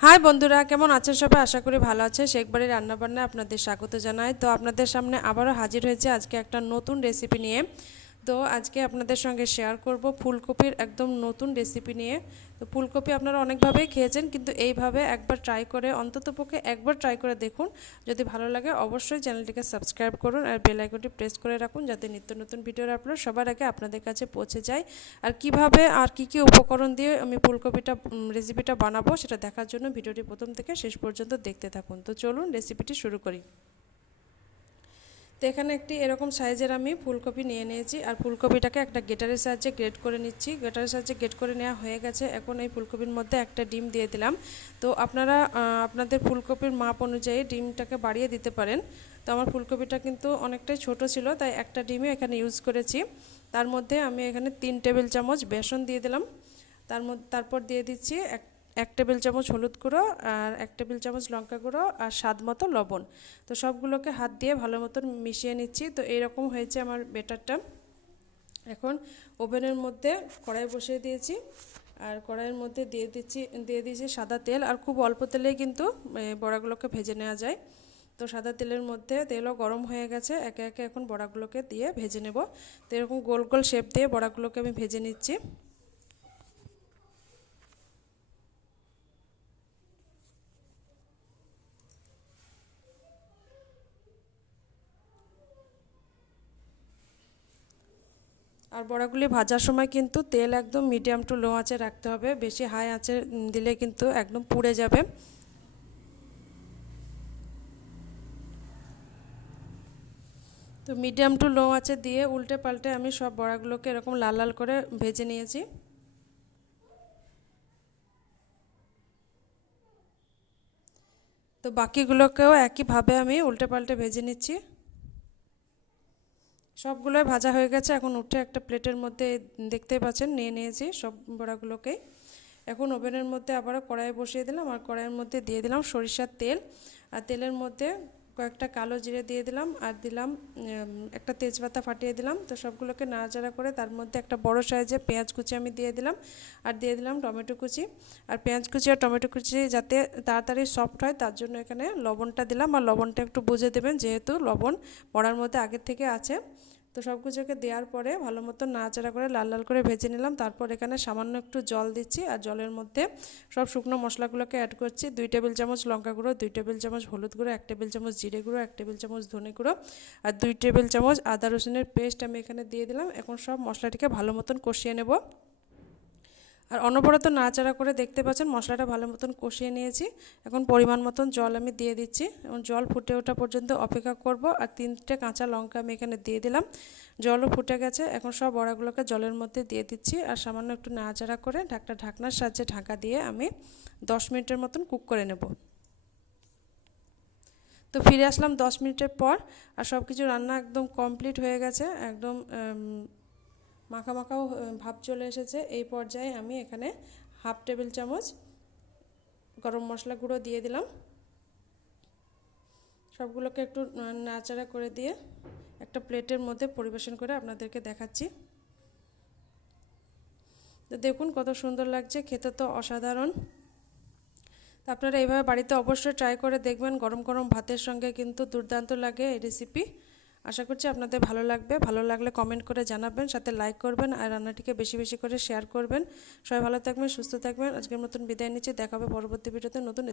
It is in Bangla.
হাই বন্ধুরা, কেমন আছেন সবাই? আশা করি ভালো আছে। শেখ বাড়ির রান্নাবান্না আপনাদের স্বাগত জানাই। তো আপনাদের সামনে আবারও হাজির হয়েছে আজকে একটা নতুন রেসিপি নিয়ে। তো আজকে আপনাদের সঙ্গে শেয়ার করব ফুলকপির একদম নতুন রেসিপি নিয়ে। তো ফুলকপি আপনারা অনেকভাবেই খেয়েছেন, কিন্তু এইভাবে একবার ট্রাই করে, অন্ততপক্ষে একবার ট্রাই করে দেখুন। যদি ভালো লাগে অবশ্যই চ্যানেলটিকে সাবস্ক্রাইব করুন আর বেল আইকনটি প্রেস করে রাখুন, যাতে নিত্য নতুন ভিডিওর আপলোড সবার আগে আপনাদের কাছে পৌঁছে যায়। আর কিভাবে আর কি উপকরণ দিয়ে আমি ফুলকপিটা রেসিপিটা বানাবো সেটা দেখার জন্য ভিডিওটি প্রথম থেকে শেষ পর্যন্ত দেখতে থাকুন। তো চলুন রেসিপিটি শুরু করি। তো এখানে একটি এরকম সাইজের আমি ফুলকপি নিয়ে নিয়েছি, আর ফুলকপিটাকে একটা গ্রেটারের সাহায্যে গ্রেট করে নিচ্ছি। গ্রেটারের সাহায্যে গ্রেট করে নেওয়া হয়ে গেছে। এখন এই ফুলকপির মধ্যে একটা ডিম দিয়ে দিলাম। তো আপনারা আপনাদের ফুলকপির মাপ অনুযায়ী ডিমটাকে বাড়িয়ে দিতে পারেন। তো আমার ফুলকপিটা কিন্তু অনেকটাই ছোট ছিল, তাই একটা ডিমই এখানে ইউজ করেছি। তার মধ্যে আমি এখানে 3 টেবিল চামচ বেসন দিয়ে দিলাম। তারপর দিয়ে দিচ্ছি এক টেবিল চামচ হলুদ গুঁড়ো, আর 1 টেবিল চামচ লঙ্কা গুঁড়ো, আর স্বাদ মতো লবণ। তো সবগুলোকে হাত দিয়ে ভালো মতন মিশিয়ে নিচ্ছি। তো এইরকম হয়েছে আমার বেটারটা। এখন ওভেনের মধ্যে কড়াই বসিয়ে দিয়েছি, আর কড়াইয়ের মধ্যে দিয়ে দিয়েছি সাদা তেল। আর খুব অল্প তেলেই কিন্তু বড়াগুলোকে ভেজে নেওয়া যায়। তো সাদা তেলের মধ্যে তেলও গরম হয়ে গেছে। একে একে এখন বড়াগুলোকে দিয়ে ভেজে নেব। তো এরকম গোল গোল শেপ দিয়ে বড়াগুলোকে আমি ভেজে নিচ্ছি। আর বড়াগুলি ভাজার সময় কিন্তু তেল একদম মিডিয়াম টু লো আঁচে রাখতে হবে। বেশি হাই আঁচে দিলে কিন্তু একদম পুড়ে যাবে। তো মিডিয়াম টু লো আঁচে দিয়ে উল্টে পাল্টে আমি সব বড়াগুলোকে এরকম লাল লাল করে ভেজে নিয়েছি। তো বাকিগুলোকেও একইভাবে আমি উল্টে পাল্টে ভেজে নিচ্ছি। সবগুলোই ভাজা হয়ে গেছে। এখন উঠে একটা প্লেটের মধ্যে দেখতেই পাচ্ছেন নিয়ে নিয়েছি সব বড়াগুলোকে। এখন ওভেনের মধ্যে আবারও কড়াই বসিয়ে দিলাম, আর কড়াইয়ের মধ্যে দিয়ে দিলাম সরিষার তেল। আর তেলের মধ্যে কয়েকটা কালো জিরে দিয়ে দিলাম, আর দিলাম একটা তেজপাতা ফাটিয়ে দিলাম। তো সবগুলোকে নাড়াচাড়া করে তার মধ্যে একটা বড় সাইজে পেঁয়াজ কুচি আমি দিয়ে দিলাম, আর দিয়ে দিলাম টমেটো কুচি। আর পেঁয়াজ কুচি আর টমেটো কুচি যাতে তাড়াতাড়ি সফট হয় তার জন্য এখানে লবণটা দিলাম। আর লবণটা একটু বুঝে দেবেন, যেহেতু লবণ বড়ার মধ্যে আগের থেকে আছে। তো সব কিছুকে দেওয়ার পরে ভালো মতো নাড়াচাড়া করে লাল লাল করে ভেজে নিলাম। তারপর এখানে সামান্য একটু জল দিচ্ছি, আর জলের মধ্যে সব শুকনো মশলাগুলোকে অ্যাড করছি। 2 টেবিল চামচ লঙ্কা গুঁড়ো, 2 টেবিল চামচ হলুদ গুঁড়ো, 1 টেবিল চামচ জিরে গুঁড়ো, 1 টেবিল চামচ ধনে গুঁড়ো, আর 2 টেবিল চামচ আদা রসুনের পেস্ট আমি এখানে দিয়ে দিলাম। এখন সব মশলাটিকে ভালো মতন কষিয়ে নেব। আর অনবরত নাড়াচাড়া করে দেখতে পাচ্ছেন মশলাটা ভালো মতন কষিয়ে নিয়েছি। এখন পরিমাণ মতন জল আমি দিয়ে দিচ্ছি। এবং জল ফুটে ওঠা পর্যন্ত অপেক্ষা করব। আর 3টে কাঁচা লঙ্কা আমি এখানে দিয়ে দিলাম। জলও ফুটে গেছে। এখন সব বড়াগুলোকে জলের মধ্যে দিয়ে দিচ্ছি, আর সামান্য একটু নাড়াচাড়া করে ঢাকনার সাহায্যে ঢাকা দিয়ে আমি 10 মিনিটের মতন কুক করে নেব। তো ফিরে আসলাম 10 মিনিটের পর, আর সব কিছু রান্না একদম কমপ্লিট হয়ে গেছে। একদম মাখা মাখাও ভাব চলে এসেছে। এই পর্যায়ে আমি এখানে 1/2 টেবিল চামচ গরম মশলা গুঁড়ো দিয়ে দিলাম। সবগুলোকে একটু নাড়াচাড়া করে দিয়ে একটা প্লেটের মধ্যে পরিবেশন করে আপনাদেরকে দেখাচ্ছি। তো দেখুন কত সুন্দর লাগছে, খেতে তো অসাধারণ। তো আপনারা এইভাবে বাড়িতে অবশ্যই ট্রাই করে দেখবেন। গরম গরম ভাতের সঙ্গে কিন্তু দুর্দান্ত লাগে এই রেসিপি। আশা করছি আপনাদের ভালো লাগবে। ভালো লাগলে কমেন্ট করে জানাবেন, সাথে লাইক করবেন, আর রান্নাটিকে বেশি বেশি করে শেয়ার করবেন। সবাই ভালো থাকবেন, সুস্থ থাকবেন। আজকের মতন বিদায় নিচ্ছি। দেখা হবে পরবর্তী ভিডিওতে নতুন